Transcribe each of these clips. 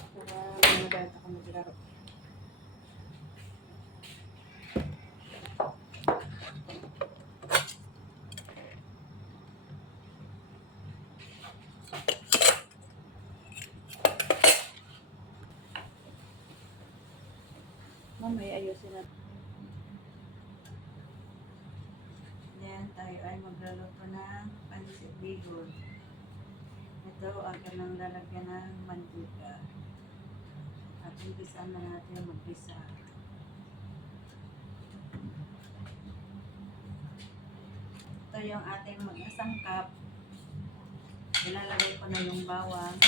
Para mamadata ka maglaro. Mamaya ayusin natin. Yan, tayo ay magluluto ng pancit bihon. Ito, akin ang lalagyan ng mantika. At umpisa na natin mag-isa. Ito yung ating mag-asangkap. Ilalagay ko na yung bawang.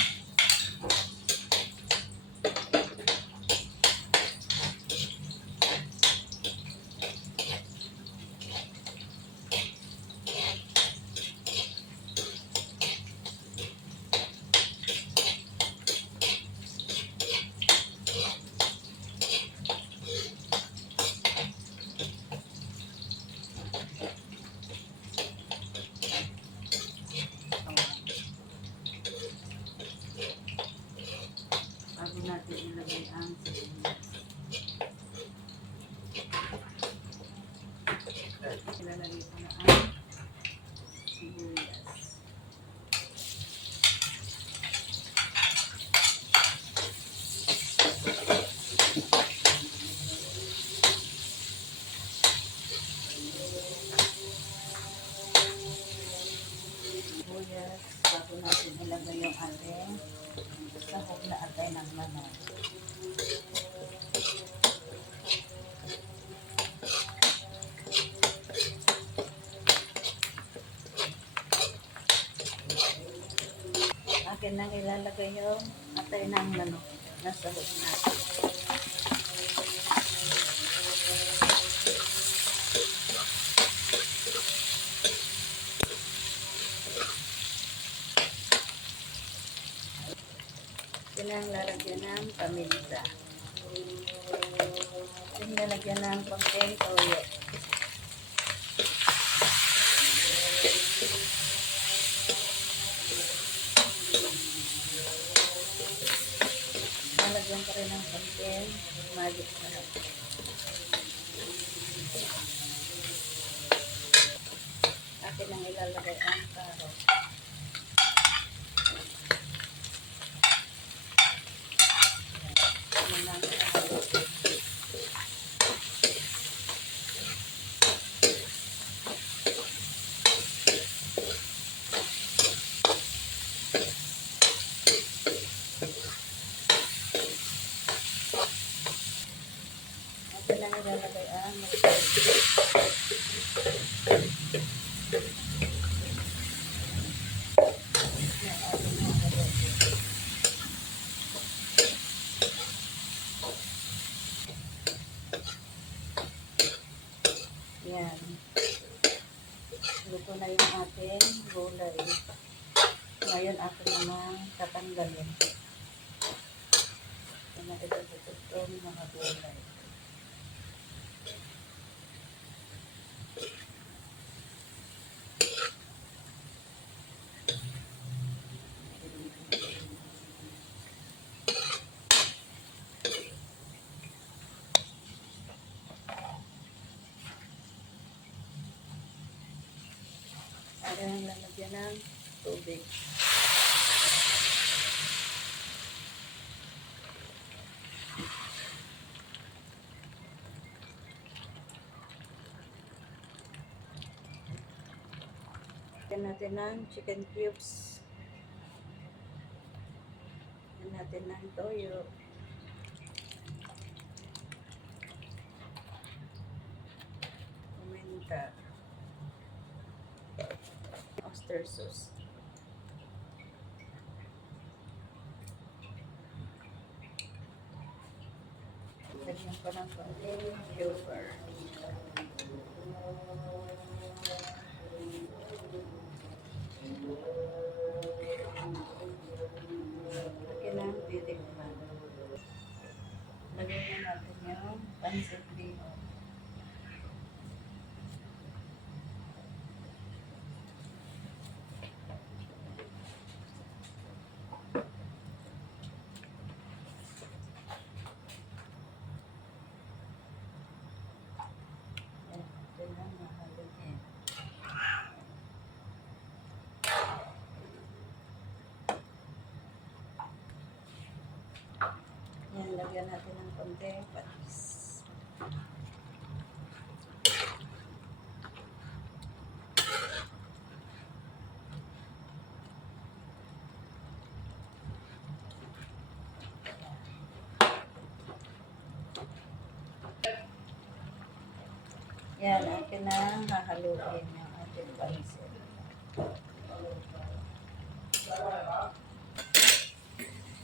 Bago natin ilagay ang sibuyas. Ilalagay ko na ang sibuyas. Sibuyas, bago natin ilagay yung ating sahog na atay ng manok. Akin nang ilalagay yung atay ng manok na sahog natin. Pinang lalagyan ng paminta. Pinang lalagyan ng konting toyo. Lalagyan ko rin ng konting magic sarap. Akin ang ilalagay ang carrot. Akin ang ilalagay ang yan. Luto na yung ating gulay. Ngayon ako namang tatanggalin. Ito na iluluto itong mga gulay. Para lang lalagyan ng tubig. Lagyan natin ng chicken cubes. Lagyan natin ng toyo. Paminta. Oyster sauce. Lagyan ko ng konting sugar. Lagyan ng titikman. Lagyan na natin yung pancit bihon. Yan, lagyan natin ng konti patis. Yan, akin na hahaluin yung ating pancit.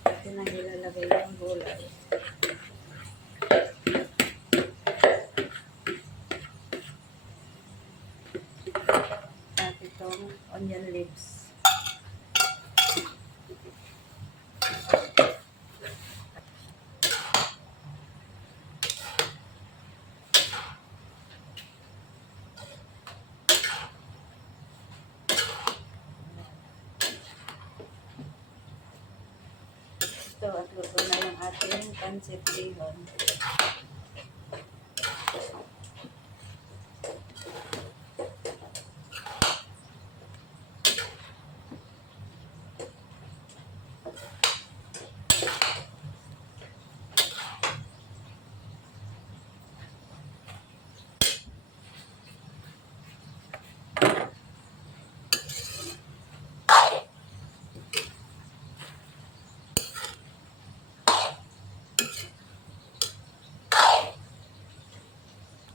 Akin na ilalagay yung gulay. At itong onion leaves. Ito, at luto na yung ating pancit bihon.